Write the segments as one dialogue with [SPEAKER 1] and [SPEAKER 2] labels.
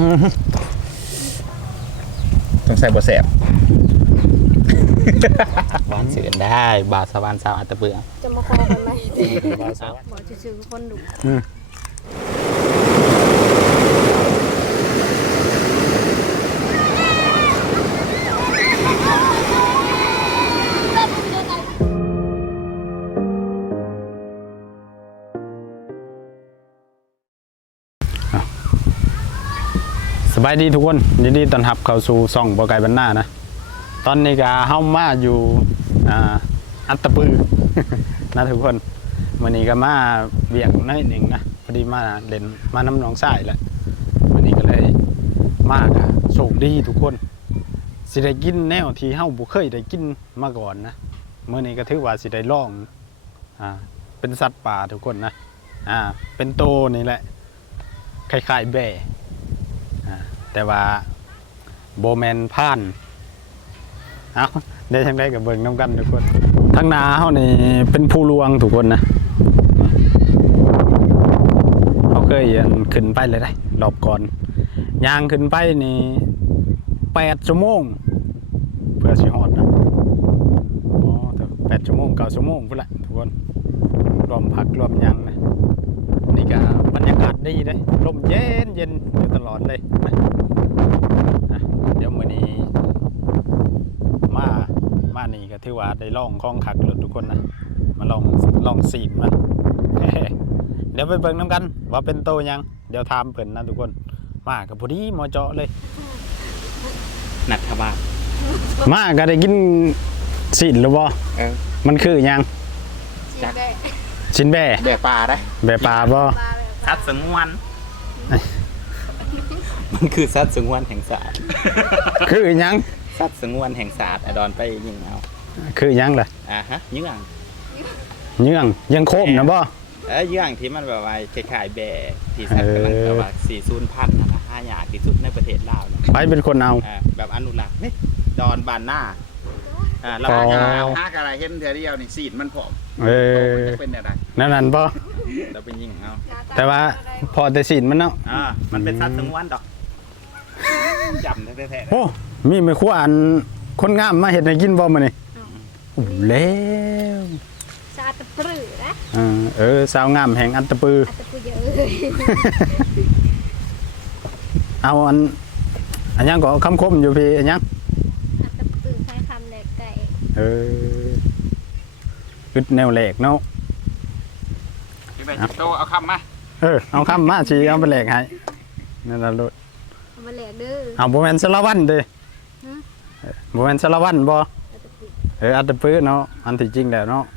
[SPEAKER 1] ต้องใส่บ่แสบ
[SPEAKER 2] หวานเสือได้บาสวรรค์สาวอัตตปือ
[SPEAKER 3] จะมาคอกันไหม
[SPEAKER 2] บาสวรรค์
[SPEAKER 3] บอกชื่อคนดุ
[SPEAKER 4] สบายดีทุกคนยินดีต้อนรับเข้าสู่ช่องบ่ไกลบ้านหน้านะตอนนี้ก็เฮามาอยู่อัตตปือ นะทุกคนวันนี้ก็มาเบี่ยงน้อยหนึ่งนะพอดีมาเล่นมาน้ำหนองทรายแหละวันนี้ก็เลยมากอะโชคดีทุกคนสิได้กินแนวที่เฮาบ่เคยได้กินมาก่อนนะมื้อนี้ก็ถือว่าสิได้ลองเป็นสัตว์ป่าทุกคนนะเป็นโตนี่แหละคล้ายๆแบ่แต่ว่าโบแมนผ่านเอาได้ทั้งได้กับเบิ่งน้ำกันทุกคนทั้งนาเขานี่เป็นภูลวงทุกคนนะเขาเคยขึ้นไปเลยได้รอบก่อนยางขึ้นไปนี่8 ชั่วโมงเพื่อสิฮอดนะ8 ชั่วโมง9 ชั่วโมงพุ่นแหละทุกคนรวมพักรวมยังนะนี่ก็บรรยากาศดีเลยลมเย็นอยู่ตลอดเลยนะเดี๋ยวมื้อนี้มานี่ก็ถือว่าได้ลองของขักเลยทุกคนนะมาลองสีดมัน เดี๋ยวไปเบิ่งน้ำกันว่าเป็นโตยังเดี๋ยวถามเพิ่นนะทุกคนมากับพอดีหมอเจาะเลย
[SPEAKER 2] นัดทบา
[SPEAKER 4] มาก็ได้กินสีดหรือบ่มันคือยังชิ้นแบ่
[SPEAKER 1] แบ่ปลาได้
[SPEAKER 4] แบ่ปลาบ่
[SPEAKER 2] สัตว์สงวนมันคือสัตว์สงวนแห่งศาสตร์
[SPEAKER 4] คือยัง
[SPEAKER 2] สัตว์สงวนแห่งศาสตร์อดอนไปยิงเอา
[SPEAKER 4] คือยังล่ะ
[SPEAKER 2] ฮะเยื่อง
[SPEAKER 4] เยื่องยังโคมนะบ่
[SPEAKER 2] เยื่องที่มันแบบว่าคล้ายๆแบะที่สัตว์กำลังแบบว่า40,000นะหายากที่สุดในประเทศลาวนะ
[SPEAKER 4] ไปเป็นคนเอา
[SPEAKER 2] แบบอนุรักษ์นี่ดอนบานหน้าเรา
[SPEAKER 4] อ๋อ
[SPEAKER 1] เอาหากอะไรเห็นเทื่อเดียวนี่สีดมันผอมจะเป็นอะไร
[SPEAKER 4] นั่นบ่
[SPEAKER 2] เราไปยิงเอา
[SPEAKER 4] แต่ว่าพอแต่สีดมันเนาะ
[SPEAKER 2] มันเป็นสัตว์สงวนดอกจำแท้ๆ
[SPEAKER 4] โอ้มีไม่ครัวอันคนงามมาเห็ดให้กินบ่มื้อนี้โอ้แล้ว
[SPEAKER 3] ซาตะปรือนะ
[SPEAKER 4] สาวงามแห่งอัตตปือ
[SPEAKER 3] อาจจะพูดเยอะเลย
[SPEAKER 4] เอาอันยังก็คำคมอยู่พี่อันยัง
[SPEAKER 3] อาจจะปือคล้ายคำแหลกไก่
[SPEAKER 4] อึดแนวแหลกเนาะ
[SPEAKER 1] ที่ไปโตเอาคำมา
[SPEAKER 4] เอาคำมาสิเอาไปแหลกให้นั่นล่ะโลด
[SPEAKER 3] เอามาแหลกเด้อ
[SPEAKER 4] เอาบ่แม่นสารวัตรเด้บ่แม่นสารวัตรบ่
[SPEAKER 3] อาจจะปือ
[SPEAKER 4] อัตตปือเนาะอันที่จริงแล้วเนาะ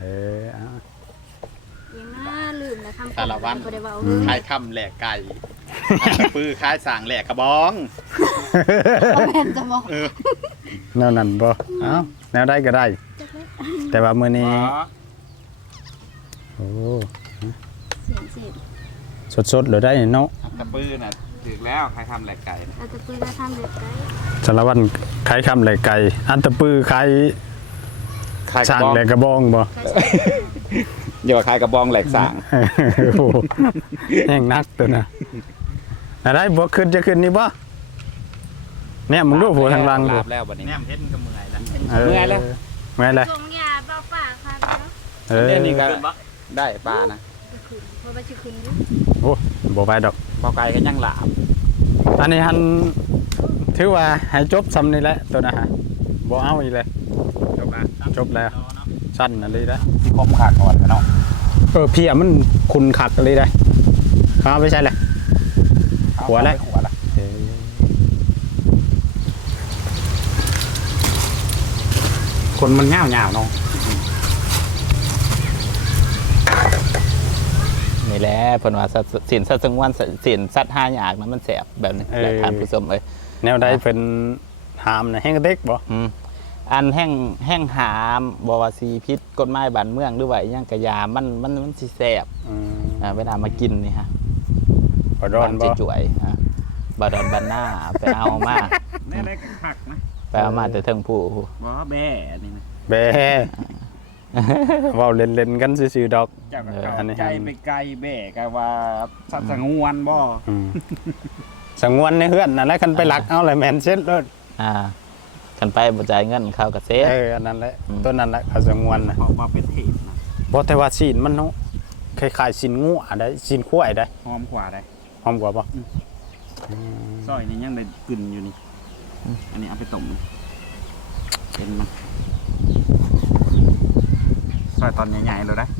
[SPEAKER 3] ยังน่าลืมนะคำ
[SPEAKER 2] สารวัตร
[SPEAKER 3] บ่ได้เว้า
[SPEAKER 2] คล้ายคำแหลกไก่ปื้อคล้ายสางแหลกกระบอง
[SPEAKER 3] บ่แม่นจะบอก
[SPEAKER 4] แนวนั้นบ่เอ้าแนวได้ก็ได้ แต่ว่ามื้อนี้โอ้
[SPEAKER 3] เสียงเสียง
[SPEAKER 4] สดๆเลยได้เนาะ
[SPEAKER 2] กระปื้อน่ะถึกแล้วคล้ายคำแหลกไก่
[SPEAKER 3] อาจจะปือคล้ายคำแหลกไก่
[SPEAKER 4] สารวัตรขายคำแหลกไก่อันตะปือขายช่างแหลกกระบองบ่
[SPEAKER 2] เดี๋ยวคล้ายกระบองแหลกสาง
[SPEAKER 4] โอ้แห้งนักตัวน่ะอะไรบ่ขึ้นจะขึ้นนี่บ่เนี่ยมึงดูผัวทางหลัง
[SPEAKER 2] ลา
[SPEAKER 4] บ่
[SPEAKER 2] บแล้วบัดนี้แนมเฮ็ดก็เมื่อยแล้ว
[SPEAKER 4] เมื่อยแล้วเมื่อยแล้ว
[SPEAKER 3] ส่งยาเปล่าป่าครับเนาะ
[SPEAKER 2] เรื่องนี้ก็ได้ปลานะ
[SPEAKER 3] บ่ไปสิขึ้นอยู่
[SPEAKER 4] โอ้บ่ไปดอก
[SPEAKER 2] บ่ไก่ก็ยังหลาบ
[SPEAKER 4] อันนี้หันถือว่าให้จบซ้ำนี่แหละตัวน่ะฮะบ่เอาอีกเลยจบแล้วสั้นอะไรได้
[SPEAKER 2] คมขาดก่อนเนาะ
[SPEAKER 4] เพียมันคุณขักอะไรได้เอาไปใช่เลยหัวแล้ว
[SPEAKER 2] หัวละคนมันง่าวๆเนาะนี่แหละเพิ่นว่าสินสัตว์สงวนสินสัตว์หายากนะมันแสบแบบนี้แหละท่านผู้ชมเอ้ย
[SPEAKER 4] แนวใดเป็นหามนะแห้งกระเด็กบ่
[SPEAKER 2] อันแห้งหามบวาซีพิษกฎหมายบ้านเมืองหรือว่าอิหยังกะยามันสิแสบเวลามากินนี่ฮะ
[SPEAKER 4] บ่ดอนบ่
[SPEAKER 2] จ่วยบาดอนบานหน้าไปเอามา
[SPEAKER 1] แน่ๆก็หักนะ
[SPEAKER 2] ไปเอามาแต่เทิงผู้
[SPEAKER 1] บ่แบ่นี่นะ
[SPEAKER 4] แบเว้าเล่นๆกันซื่อๆดอก
[SPEAKER 1] เจ้าก็เข้าใจไปไกลแบ่ก็ว่าสัตว์สงวนบ่
[SPEAKER 4] สสงวนในเฮือนนั่นแหละคันไปลักเอาอะไรแม่นเช็ดเลย
[SPEAKER 2] กันไปบ่จ่ายเงินเขาก็เซฟ
[SPEAKER 4] อันนั้นแหละตัวนั้นแหละเขาสงวนนะ
[SPEAKER 1] ออกมาเป็นเห็ดนะ
[SPEAKER 4] บ่แต่ว่าซีนมันเนาะคล้ายๆซีนงัวได้ซีนควายได้
[SPEAKER 1] หอมกว่าได้
[SPEAKER 4] หอมกว่าบ่
[SPEAKER 1] ซอยนี่ยังได้กลิ่นอยู่นี่อันนี้เอาไปต้มเป็นมันซอยตอนใหญ่ๆเลยนะ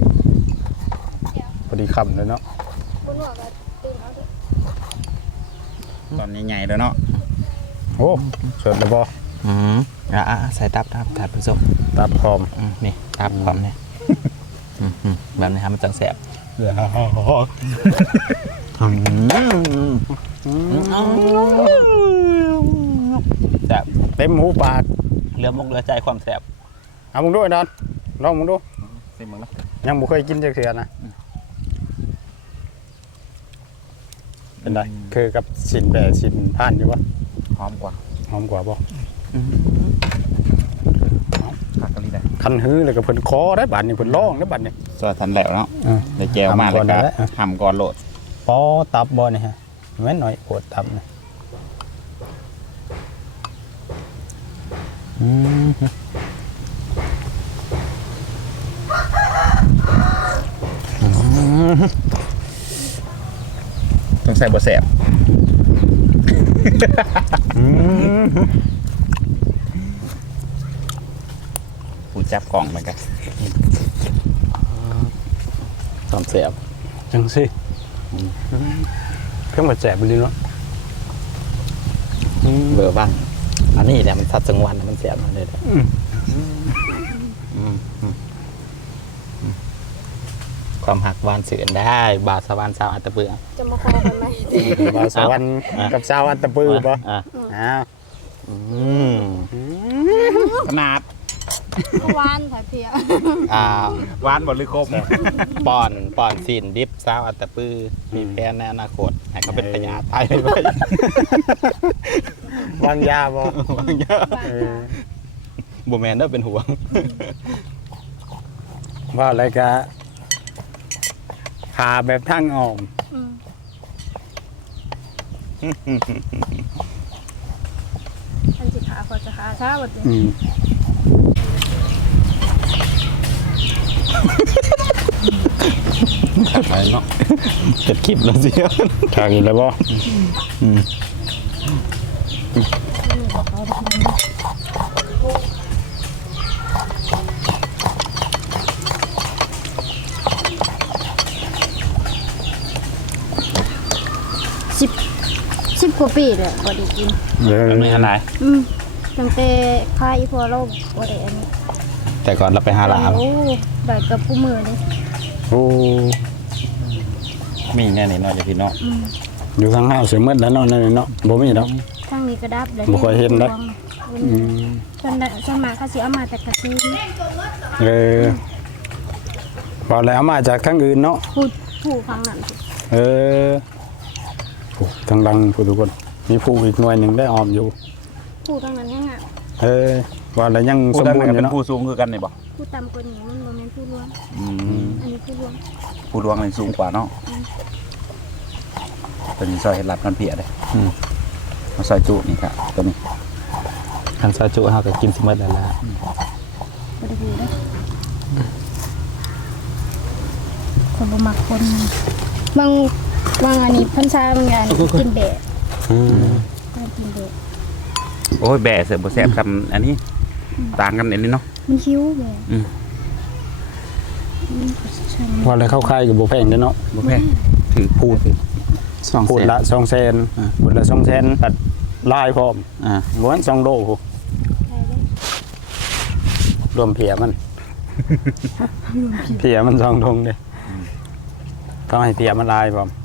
[SPEAKER 4] พอดีคำเลยเนาะ
[SPEAKER 3] คุณหัวก็ตื่นเอาเถอะ
[SPEAKER 1] ตอนใหญ่ๆเลยเนาะ
[SPEAKER 4] โอ้สดแล้วบ่
[SPEAKER 2] ใส่ตับผสม
[SPEAKER 4] ตับหอม
[SPEAKER 2] นี่ตับพร้อมเนี่ยแบบนี้ครับมันจังแสบแสบ
[SPEAKER 4] เต็มหูปาก
[SPEAKER 2] เรือมกเรือใจความแสบ
[SPEAKER 4] เอามึงด้วยนอนลองมึงดู
[SPEAKER 2] เต็มหมดแล้ว
[SPEAKER 4] ยังบ่เคยกินจักเทื่อนะเป็นไรคือกับสินแบะสินผ่านอยู่บ่
[SPEAKER 1] หอมกว่า
[SPEAKER 4] หอมกว่าบ่
[SPEAKER 1] ผักกะหรี่ได้
[SPEAKER 4] คันหื้อแล้วก็เพิ่นคอได้บัดนี้เพิ่นร้องได้บัดนี้
[SPEAKER 1] ซอยทันแล้วเนาะได้แก้วมาแล้วก็ทำก่อนโหลด
[SPEAKER 4] ปอตับบ่นี่ฮะแม่นหน่อยโอดตับนี่
[SPEAKER 1] ต้องใส่บะแสบผู้จับกล่องเหมือนกัน
[SPEAKER 2] ความแสบ
[SPEAKER 4] จังสิเพิ่งมาแจกไปเลยเนาะ
[SPEAKER 2] เบอร์บ้างอันนี้เนี่ยมันสัตว์จังหวันมันแสบมันเลยความหักวานเสือนได้บาสวานสาวอัตตะเบือ
[SPEAKER 3] จะมาคอกันไหม
[SPEAKER 4] บาสวรรค์กับชาวอัตตปือป่ะ
[SPEAKER 2] อ่า
[SPEAKER 1] ขนาด
[SPEAKER 3] วานถ่ายเพีย
[SPEAKER 1] หวานบ่หรือคม
[SPEAKER 2] ป้อนสินดิฟสาวอัตตะปือมีแพนในอนาคตให้เขาเป็นพญาตายไป
[SPEAKER 4] วางยาบ่
[SPEAKER 2] วางยาบูแมนได้เป็นห่วง
[SPEAKER 4] ว่าอะไรกะพาแบบทั้งออม
[SPEAKER 3] ท่านจิขาพอจะขาช้าวันนี้
[SPEAKER 2] ไปเนาะเก็บคลิปแล้วสิ
[SPEAKER 4] ทางอีกแล้วบ่
[SPEAKER 3] 10 กว่าปีเลยบ่ได้กิน
[SPEAKER 2] มันไม่อะไร
[SPEAKER 3] ตั้งแต่คายพอเราบ่ได้อันนี้
[SPEAKER 2] แต่ก่อนเราไปหาหลาม
[SPEAKER 3] โอ้ได้กับผู้มือเลย
[SPEAKER 4] โอ้
[SPEAKER 2] มีแน่นี่เนาะเดี๋ยวพี่เนาะ
[SPEAKER 4] อยู่ทางห้าวเสียมืดแล้วเนาะนั่นเนาะบ่มีดอก
[SPEAKER 3] ทางนี้ก็ดับเลย
[SPEAKER 4] บ่ค่อยเห็นนะ
[SPEAKER 3] ส่วนมากเขาสิเอามาแต่กระซี
[SPEAKER 4] บอกแล้วเอามาจากทางอื่นเนาะ
[SPEAKER 3] ผู้ฟังนั่น
[SPEAKER 4] ทางดังผู้ทุกคนมีผู้อีกหน่วยหนึ่งได้ออมอยู่
[SPEAKER 3] ผู้ทางนั้นยังอ่ะ
[SPEAKER 4] ว่าแล้วยังส
[SPEAKER 1] ผู้
[SPEAKER 4] ม
[SPEAKER 1] ด้าน
[SPEAKER 4] บู
[SPEAKER 1] ไห
[SPEAKER 4] ร
[SPEAKER 1] น
[SPEAKER 4] ณ์อ
[SPEAKER 1] เป็
[SPEAKER 4] ยู่
[SPEAKER 1] น
[SPEAKER 4] เนาะ
[SPEAKER 1] ผู้สูงคือกันนี่บ่
[SPEAKER 3] ผู้ต่ำกว่านี้มันบ่แม่นผู้รวมอันนี้ผู้รวม
[SPEAKER 1] ผู้ดวงเลยสูงกว่าเนาะเป็นซอยเห็ดหลับกันเพียเลยมาซอยจุนี่ครับตัวนี้
[SPEAKER 2] คันซาจุเฮาก็กินสมมติแล้วล่ะ
[SPEAKER 3] บ่ได้ดีเด้อคนบ่มักคนบางอันนี้พันชาบางอย่างกินแบะกินแบะ
[SPEAKER 1] โอ้ยแบะเสือบะแสบทำอันนี้ต่างกันอันนี้เนาะ
[SPEAKER 3] มันหิวแบะ
[SPEAKER 4] ว่าแล้วเข้าค่ายกับบ่แพงเด้อเนาะ
[SPEAKER 1] บ่แพงถือพูด2
[SPEAKER 4] พูด
[SPEAKER 1] แสน
[SPEAKER 4] ละ200,000พูดละ200,000ตัดลายพร้อมบ่ว่า2โลพุรวมเพียมัน เพียมัน2ทงเด้ต้องให้เพียมันลายพร้อม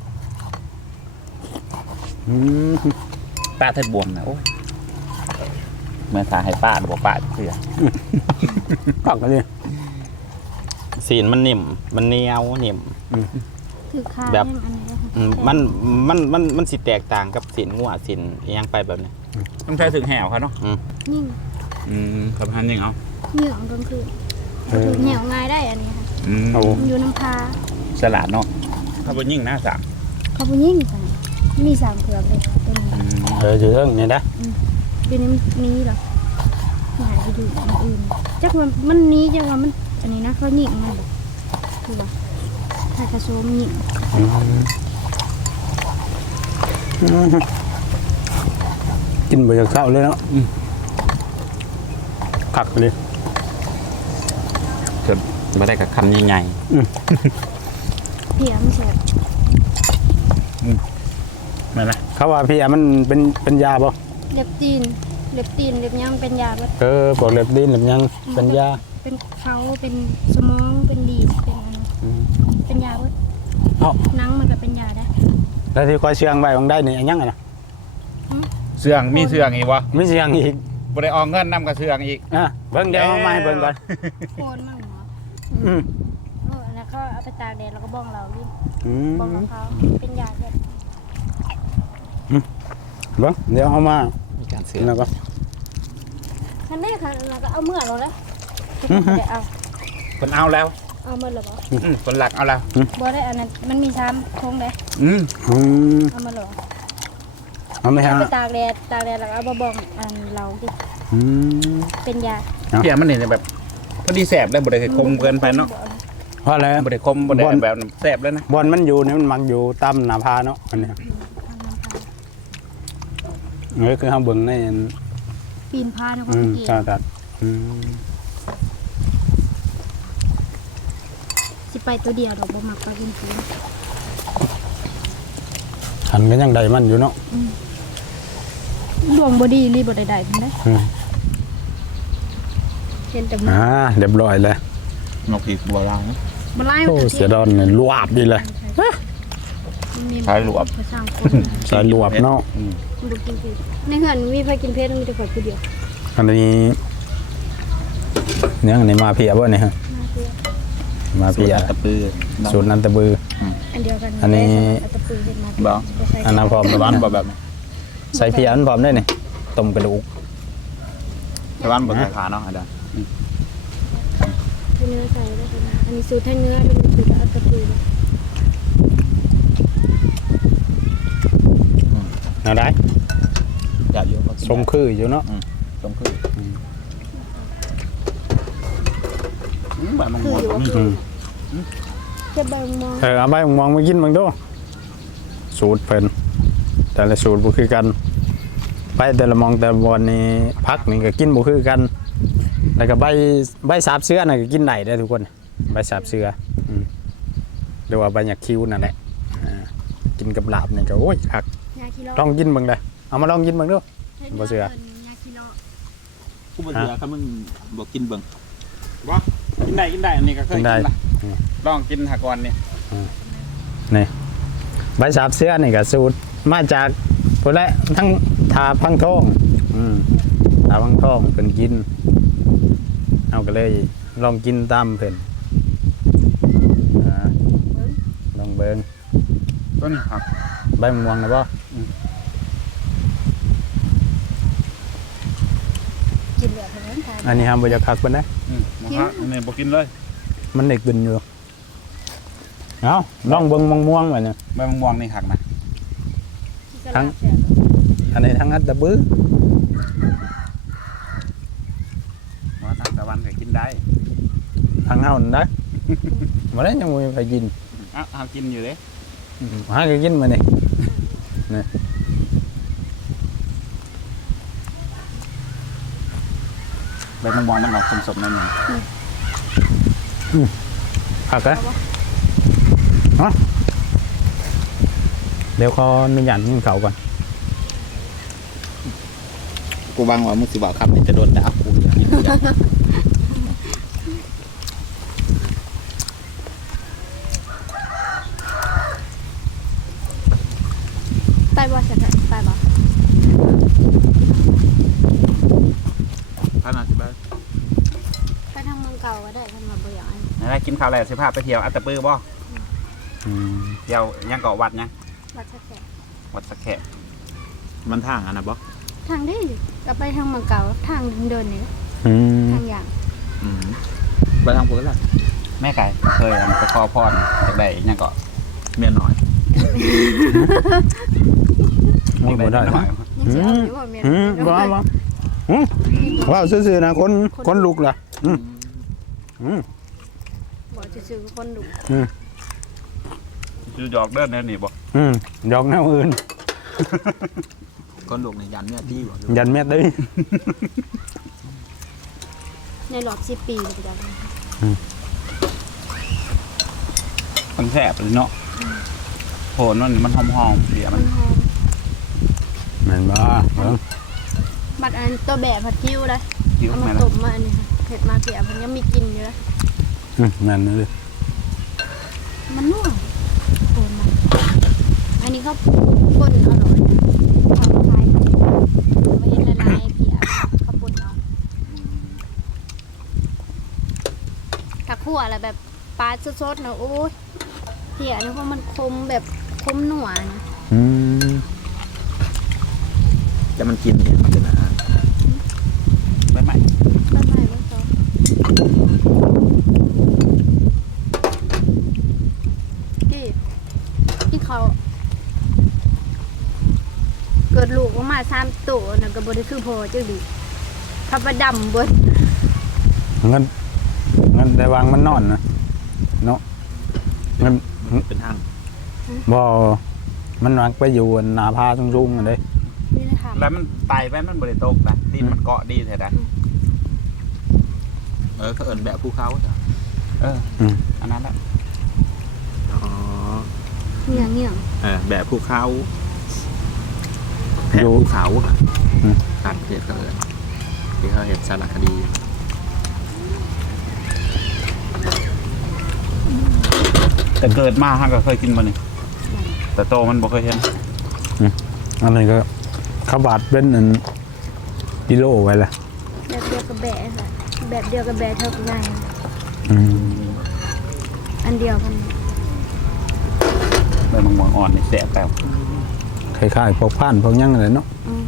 [SPEAKER 1] ป้าไทยบวมนะโอ้ยเมื่อทาให้ป้าบอกป้าเสือ
[SPEAKER 4] ปักเลย
[SPEAKER 2] สีนมันนิ่มมันเหนียวนิ่ม
[SPEAKER 3] คือค่า
[SPEAKER 2] แบบ
[SPEAKER 3] อันนี้
[SPEAKER 2] มันสิแตกต่างกับสินงัวสินอิหยังไปแบบนี้
[SPEAKER 1] ต้องใช้ถึงแหวเขาเนาะ
[SPEAKER 3] ยิ่ง
[SPEAKER 1] ครับพันยังเอา
[SPEAKER 3] เหนียวกลางคืนเหนียวง่ายได้อันนี้ค่ะ
[SPEAKER 4] โอ้
[SPEAKER 3] มันอยู่น้ำพา
[SPEAKER 1] ฉลาดเนาะถ้าเป็นยิ่งหน้าสาม
[SPEAKER 3] เขาบ่ยิ่งกันมี3เครื่องเลยตัวนี้
[SPEAKER 4] อยู่เรื่องนี่นะ
[SPEAKER 3] เดี๋ยวนี้เหรอหายไปดูอันอื่นจักว่ามันนี้จักว่ามันอันนี้นะเขาหยิงมันคือว่าถ้ากระโซมหยิง
[SPEAKER 4] กินไปจากข้าวเลยเนาะคักเลย
[SPEAKER 1] เกิดมาได้กับคำใหญ่
[SPEAKER 3] เพียไม่ใช่
[SPEAKER 1] มาละ
[SPEAKER 4] เขาว่าพี่มันเป็นยาป่ะ
[SPEAKER 3] เล็บตีนเล็บย่างเป็นยาแบบ
[SPEAKER 4] บอกเล็บดินเล็บยังเป็นยา
[SPEAKER 3] เป็นเขาเป็นสมองเป็นดีเป็นอะไรเป็นยาเว้ย
[SPEAKER 4] เอ้า
[SPEAKER 3] หนังมันก็เป็นยาได้
[SPEAKER 4] แล้วที่คอยเชียงไว้บางได้นี่อันยังไงนะ
[SPEAKER 1] เสื่องมีเสื่องอีกวะ
[SPEAKER 4] ไม่เชียงอีก
[SPEAKER 1] บ่ได้ออกเงินนำกับเสื่องอีก
[SPEAKER 4] เบิ่งเดี๋ยวเอามาให้เบิ่งก่อน
[SPEAKER 3] โคนมั่งเหรอ
[SPEAKER 4] อืม
[SPEAKER 3] แล้วเขาเอาไปตากแดดแล้วก็บ้องเราดิ
[SPEAKER 4] อืม
[SPEAKER 3] บ้องของเขาเป็นยาแบบ
[SPEAKER 4] เบิ่งเดี๋ยวเอามา
[SPEAKER 1] มีการเสื่อง
[SPEAKER 4] แล้วก็
[SPEAKER 3] คันแรกค่ะเราก็เอาเมื่อเราแล้วทุกคนได้เอา
[SPEAKER 1] คนเอาแล้ว
[SPEAKER 3] เอาเมื่อหรอ
[SPEAKER 1] คนหลักเอาแล้ว
[SPEAKER 3] บ่ได้อันนั้นมันมี3ทงได้
[SPEAKER 4] อืม
[SPEAKER 3] เอามาหรอ
[SPEAKER 4] เอาไหมฮะ
[SPEAKER 3] เอาไปตากแดดแล้วก็เอามาบ้องอันเราดิ
[SPEAKER 4] อืม
[SPEAKER 3] เป็นยา
[SPEAKER 1] เพียมันนี่แบบพอดีแสบแล้วบ่ได้คมเกินไปเนาะ
[SPEAKER 4] เพราะอะไร
[SPEAKER 1] บ่ได้คมบ่ได้แบบแสบแล้วนะ
[SPEAKER 4] บอลมันอยู่นี่มันมักอยู่ตามหน้าผาเนาะอันเนี้ยนี่คือเฮาเบิ่งใน
[SPEAKER 3] ปีนพาทุกค
[SPEAKER 4] อื
[SPEAKER 3] น
[SPEAKER 4] ม
[SPEAKER 3] เก่ง
[SPEAKER 4] ใช่ครับอืม
[SPEAKER 3] สิไปตัวเดียวดอกบ่มักไปกินผี
[SPEAKER 4] หันก็ยังได้มันอยู่เนาะ
[SPEAKER 3] ดวงบ่ดีรีบ่ได้ๆเพิ่นได้
[SPEAKER 4] อืม
[SPEAKER 3] เห็นแต่มือ
[SPEAKER 4] เรียบร้อยเลย
[SPEAKER 1] นกผีบัวลาง
[SPEAKER 3] บ่ไล่
[SPEAKER 4] โอ้เสียดอนเนี่ยลวบดีเลย
[SPEAKER 1] สายหลวบ
[SPEAKER 3] เขาสร้างคน
[SPEAKER 4] สายลวบเนาะ
[SPEAKER 3] บ่กินเพชรในเฮือนมีไผกินเพชรมีแต่ข่อยผู้เดียว
[SPEAKER 4] อันนี้เนี่ยอันนี้มาเพียบ่เนี่ยฮะ
[SPEAKER 3] น่าเกลียด
[SPEAKER 4] มาเพีย
[SPEAKER 1] ตะปือ
[SPEAKER 4] สูตรนันตะบือ
[SPEAKER 3] อันเดียวกัน
[SPEAKER 4] อันนี้
[SPEAKER 3] เอาตะปูเฮ็ดมา
[SPEAKER 1] บ่
[SPEAKER 4] อันนั้นพร้อม
[SPEAKER 1] ตะวันบ่แบบ
[SPEAKER 4] ใส่เพียอันพร้อมได้นี่ต้มกระดูก
[SPEAKER 1] ตะวันบ่ใส่ขาเนาะอาจารย์
[SPEAKER 3] เนื้อใส่ได้กันอันนี้สูตรทั้งเนื้อเป็นสูตรเอาตะปู
[SPEAKER 4] เอาได้
[SPEAKER 1] อยากอยู่
[SPEAKER 4] สมคืออยู่เนาะ
[SPEAKER 1] สมคือแบบมัน
[SPEAKER 3] คืออยู่ว่าคือจะเบิ่งมอง
[SPEAKER 4] เอาไปมองมากินมึงดูสูตรเพิ่นแต่ละสูตรบ่คือกัน ไปแต่ละมองแต่ละบอนนี่พักนี่ก็กินบ่คือกัน แล้วก็ใบสาบเสือน่ะก็กินได้ได้อทุกคนใบสาบเสือหรือว่าใบหยักคิ้วนั่นแหละกินกับลาบนี่ก็โอ้ยคัก
[SPEAKER 3] ยาคิโล
[SPEAKER 4] ลองกินเบิ่งเลยเอามาลองกินเบิ่งดู บ่เชื่อ
[SPEAKER 3] ยาคิโล
[SPEAKER 1] กูบ่เชื่อถ้ามึงบ่กินเบิ่งบ่กินได้อันนี้ก็เคยกินละลองกินหากรนี่
[SPEAKER 4] นี่ใบสาบเสือนี่ก็สูตรมาจากพุ่นแหละทั้งทาพังทองทาพังทองเพิ่นกินเอาก็เลยลองกินตามเพิ่นลองเบิ่ง
[SPEAKER 1] ต้นครับ
[SPEAKER 4] ใบม่วงนะบ่
[SPEAKER 3] กินแบบนั้นค่ะ
[SPEAKER 4] อันนี้ห้ามบ่อยากคักเพิ่นนะ
[SPEAKER 1] บ่ฮะนี่บ่กินเลย
[SPEAKER 4] มันได้กลิ่นอยู่เอาลองเบิ่งม่วงๆไว้เนี่ย
[SPEAKER 1] ใบมะม่วงนี่หักนะ
[SPEAKER 4] ทั้ง อันนี้ทั้งอัตตะบื้อ
[SPEAKER 1] บ่ทางตะวันก็กินได้
[SPEAKER 4] ทั้งเฮานั่นนะบ่ได้ยังบ่มีใครกิน
[SPEAKER 1] เฮากินอยู่เด้
[SPEAKER 4] หาก็กินมานี่นี่
[SPEAKER 1] ใบมะม่วงมันออกสมๆหน่อยนึง
[SPEAKER 4] คักฮะเดี๋ยวขออนุญาตกินข้าวก่อน
[SPEAKER 1] กูวางว่ามึงสิบอกคำนี่จะโดนด่ากูอยากกินอยาก
[SPEAKER 3] ไปบ่ใช่ไปบ่
[SPEAKER 1] พามาสิบ่
[SPEAKER 3] ไปทางเมืองเก่าก็ได้ท่านมาบ่อยาก
[SPEAKER 1] ได้กินข้าวแล้วสิพาไปเที่ยวอัตตปือบ่เที่ยวยังเกาะวัดยัง
[SPEAKER 3] วัดสักแค่
[SPEAKER 1] วัดสะแขะมันทางอันน่ะบ่
[SPEAKER 3] ทางได้ก็ไปทางเมืองเก่าทางเดินนี่ทางอย่าง
[SPEAKER 1] ไปทางปืนล่ะแม่ไก่เคยไปขอพรจากได้ยังเกาะเมียน้อย
[SPEAKER 4] โอ้บ่ได้
[SPEAKER 1] หน่อย
[SPEAKER 3] ยังสิเอาอยู่บ่แม่น
[SPEAKER 4] บ่บ่ว้าวซื่อๆนะคนลุกล่ะ
[SPEAKER 3] บ่ซื่อๆคนดุ
[SPEAKER 1] คือหยอกเด้อแน่นี่บ่
[SPEAKER 4] ดอกแนวอื่น
[SPEAKER 2] คนลูกในยันเนี่ยดีกว่า
[SPEAKER 4] ยันแม่ตื้อ
[SPEAKER 3] ในรอบ10ปีเลยจ้ะ
[SPEAKER 1] มันแซ่บเลยเนาะโหมันหอมๆเสียมั
[SPEAKER 3] มัน นหอม
[SPEAKER 4] แม่นบ่เบิ่ง
[SPEAKER 3] บัดอันตัวแบบผัดคิ้วได้
[SPEAKER 1] คิ้ว
[SPEAKER 3] เอา
[SPEAKER 1] แม่
[SPEAKER 3] มา
[SPEAKER 1] นะ
[SPEAKER 3] ต้มมาอันนี้ค่ะเผ็ดมาเสียมันยังมีกลิ่นอยู่เลย
[SPEAKER 4] แม่นเลย
[SPEAKER 3] มันนัวโคนมันอันนี้เขาป่นอร่อยนะเอาไปไม่เห็นละลายเพียเขาป่นเอาถ้าคั่วอะไรแบบปลาสดๆนะโอ้ยเพียนี่เพราะมันคมแบบคมหนัวนะ
[SPEAKER 2] จะมันกินเนี่ยมันเป็นอาหาร
[SPEAKER 1] ไม่ไหม
[SPEAKER 3] ต้นไม้ต้นซอที่เขา เกิดลูกออกมา3ตัวนะก็บ่ได้คือพอจังดีพับประดำเบิด
[SPEAKER 4] เงินได้วางมันนอนนะเนาะเงิน
[SPEAKER 2] เป็นห้าง
[SPEAKER 4] บ่มันวางไปอยู่หน้าผาสูงๆนั่นเด้
[SPEAKER 3] นี่เลยค่ะ
[SPEAKER 1] แล้วมันไตไปมันบริโตกนะดินมันเกาะดีแท้นะ
[SPEAKER 2] เขาเอิ้นแบบภูเขาจ้ะ
[SPEAKER 1] อันนั้นแหละ
[SPEAKER 2] อ๋อ
[SPEAKER 3] เงี้ยเงี้ย
[SPEAKER 2] แบบภูเขาแบบภูเขาต่างประเทศเขาเอิ้นที่เขาเห็นสารคดี
[SPEAKER 1] แต่เกิดมาฮะก็เคยกินมานี่แต่โตมันบ่เคยเห็น
[SPEAKER 4] อันนี้ก็เขาบาดเป็นอันกิโลไว้ละ
[SPEAKER 3] แบบเดียวกับแบะค่ะแบบเดียวกับแบะเท่ากันไงอันเดียวกัน
[SPEAKER 1] เลยมังอ่อนนี่แสบแต่
[SPEAKER 4] คล้ายๆพวกผ่านพวกหยังอะไรเนาะ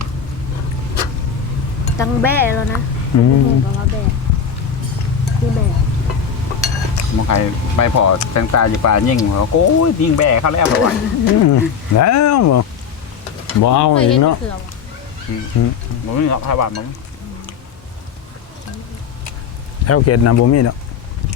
[SPEAKER 3] จังแบะแล้วนะบอกว่าแบะคือแบะ
[SPEAKER 1] มองใครใบพอแตงตาอยู่ป่ายิ่งเขาโอ้ยยิงแบกเขาแล้วบ่อย
[SPEAKER 4] แล้วบ่เอา
[SPEAKER 3] เคย
[SPEAKER 4] อี
[SPEAKER 3] เห็
[SPEAKER 4] ก
[SPEAKER 3] น
[SPEAKER 4] เนาะ
[SPEAKER 3] เขือวะ
[SPEAKER 1] มันไม่เขาพาบาดมัน
[SPEAKER 4] แถวเขตนะบ่มีดอก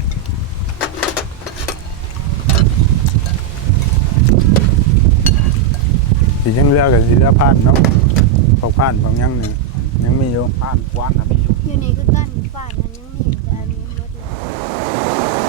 [SPEAKER 4] สิจังเรือกับสิเรือผ่านเนาะพวกผ่านพวกหยังนี่ยังมีอยู่
[SPEAKER 1] ผ่านกว้านนะพี่อยู่
[SPEAKER 3] อยู่นี่คือกันฝ่ายนั้นยังมีแต่อันนี้ลดเลย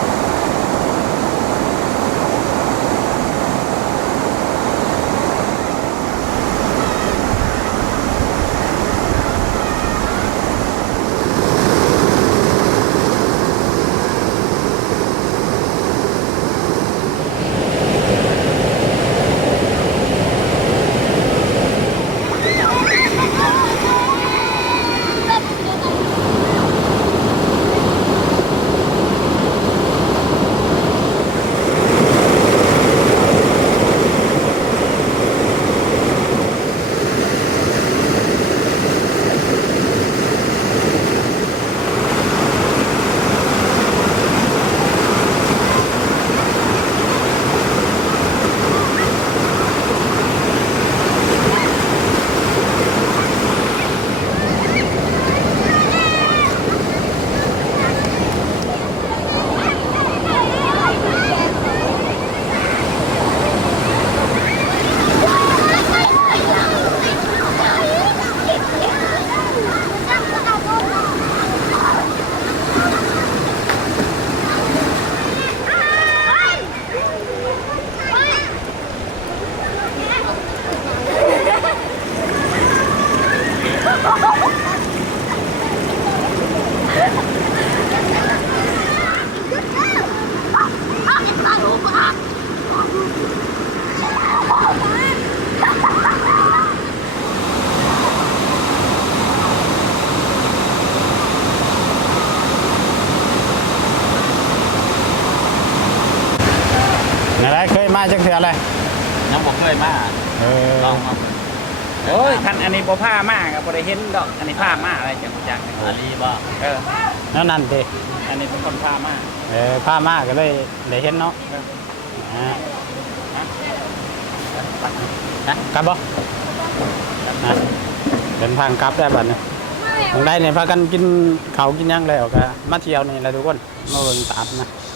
[SPEAKER 4] อะไรเคยมาจักเทื่ออะไร
[SPEAKER 2] ยังบอกเคยมา ลองมา
[SPEAKER 1] โอ้ยคันอันนี้บ่ผ้ามากบ่ได้เห็นดอกอันนี้ผ้ามากอะไรจังจัง
[SPEAKER 2] อาลีบ่
[SPEAKER 4] นั่นนั่นติ
[SPEAKER 1] อันนี้เป็นคนผ้ามาก
[SPEAKER 4] ผ้ามากก็เลยได้เห็นเนาะนะกลับบ่นะเดินทางกลับได้บัดนี้ทางใดเนี่ยพากันกินข้าวกินหยังแล้วก็มาเที่ยวนี่แหละทุกคนมาเบิ่งตาดนะ